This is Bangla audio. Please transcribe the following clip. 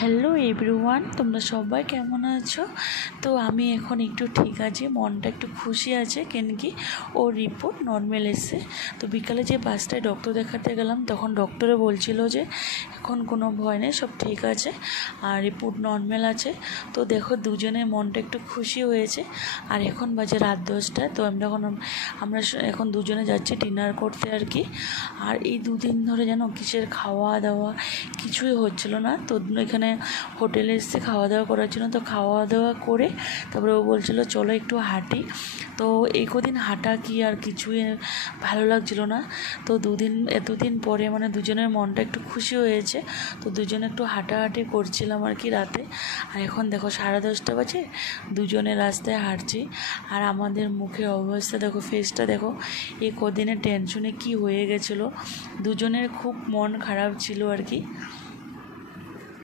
হ্যালো এভরিওয়ান, তোমরা সবাই কেমন আছো? তো আমি এখন একটু ঠিক আছি, মনটা একটু খুশি আছে, কেন কি ওর রিপোর্ট নর্মাল এসছে। তো বিকালে যে 5টায় ডক্টর দেখাতে গেলাম, তখন ডক্টরে বলছিল যে এখন কোনো ভয় নেই, সব ঠিক আছে আর রিপোর্ট নর্মাল আছে। তো দেখো দুজনের মনটা একটু খুশি হয়েছে। আর এখন বাজে রাত 10টা। তো আমরা এখন দুজনে যাচ্ছি ডিনার করতে আর কি। আর এই দুদিন ধরে যেন কিসের খাওয়া দাওয়া কিছুই হচ্ছিল না। তো এখানে হোটেলে এসে খাওয়া দাওয়া করার জন্য, তো খাওয়া দাওয়া করে তারপরে ও বলছিলো চলো একটু হাঁটি। তো এই কদিন হাঁটা কি আর কিছুই ভালো লাগছিল না। তো এতদিন পরে মানে দুজনের মনটা একটু খুশি হয়েছে। তো দুজনে একটু হাঁটাহাঁটি করছিলাম আর কি রাতে। আর এখন দেখো 10:30 বাজে, দুজনে রাস্তায় হাঁটছি। আর আমাদের মুখের অবস্থা দেখো, ফেসটা দেখো, এই কদিনের টেনশনে কি হয়ে গেছিলো। দুজনের খুব মন খারাপ ছিল আর কি।